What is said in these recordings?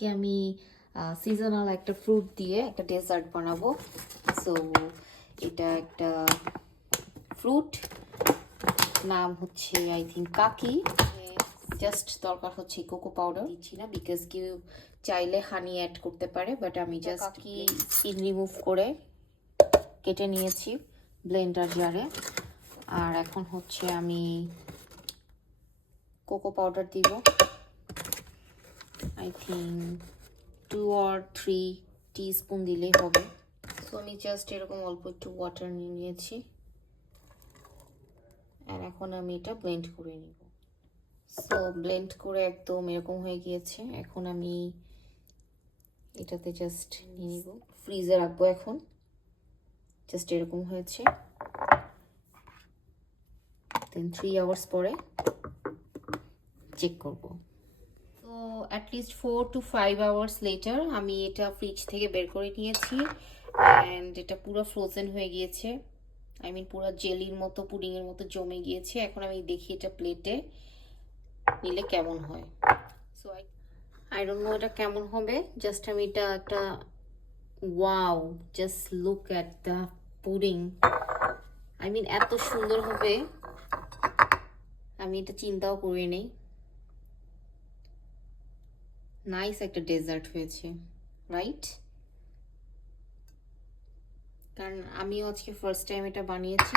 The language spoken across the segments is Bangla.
আজকে আমি সিজনাল একটা ফ্রুট দিয়ে একটা ডেজার্ট বানাবো। সো এটা একটা ফ্রুট, নাম হচ্ছে আই থিঙ্ক কাকি। জাস্ট দরকার হচ্ছে কোকো পাউডার, দিচ্ছি না বিকজ কেউ চাইলে হানি অ্যাড করতে পারে, বাট আমি জাস্ট কাকি স্কিন রিমুভ করে কেটে নিয়েছি ব্লেন্ডার জারে। আর এখন হচ্ছে আমি কোকো পাউডার দিব, আই থিঙ্ক 2 or 3 টিস্পুন দিলেই হবে। সো আমি জাস্ট এরকম অল্প একটু ওয়াটার নিয়ে নিয়েছি, আর এখন আমি এটা ব্লেন্ড করে নিব। সো ব্লেন্ড করে একদম এরকম হয়ে গিয়েছে। এখন আমি এটাতে জাস্ট নিয়ে নিব, ফ্রিজে রাখবো। এখন জাস্ট এরকম হয়েছে, দেন 3 আওয়ার্স পরে চেক করব। তো অ্যাটলিস্ট 4 to 5 আওয়ার্স লেটার আমি এটা ফ্রিজ থেকে বের করে নিয়েছি, অ্যান্ড এটা পুরো ফ্রোজেন হয়ে গিয়েছে। আই মিন পুরো জেলির মতো, পুডিংয়ের মতো জমে গিয়েছে। এখন আমি দেখি এটা প্লেটে নিলে কেমন হয়। সো আই ডোন্ট নো এটা কেমন হবে। জাস্ট আমি এটা একটা, wow, just look at the pudding. I mean এত সুন্দর হবে আমি এটা চিন্তাও করি নেই। নাইস একটা ডেজার্ট হয়েছে, রাইট? কারণ আমিও আজকে ফার্স্ট টাইম এটা বানিয়েছি।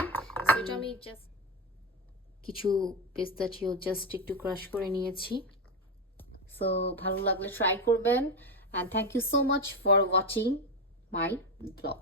সেটা আমি জাস্ট কিছু পিস্তাচিও জাস্ট একটু ক্রাশ করে নিয়েছি। সো ভালো লাগলে ট্রাই করবেন, and thank you so much for watching my blog.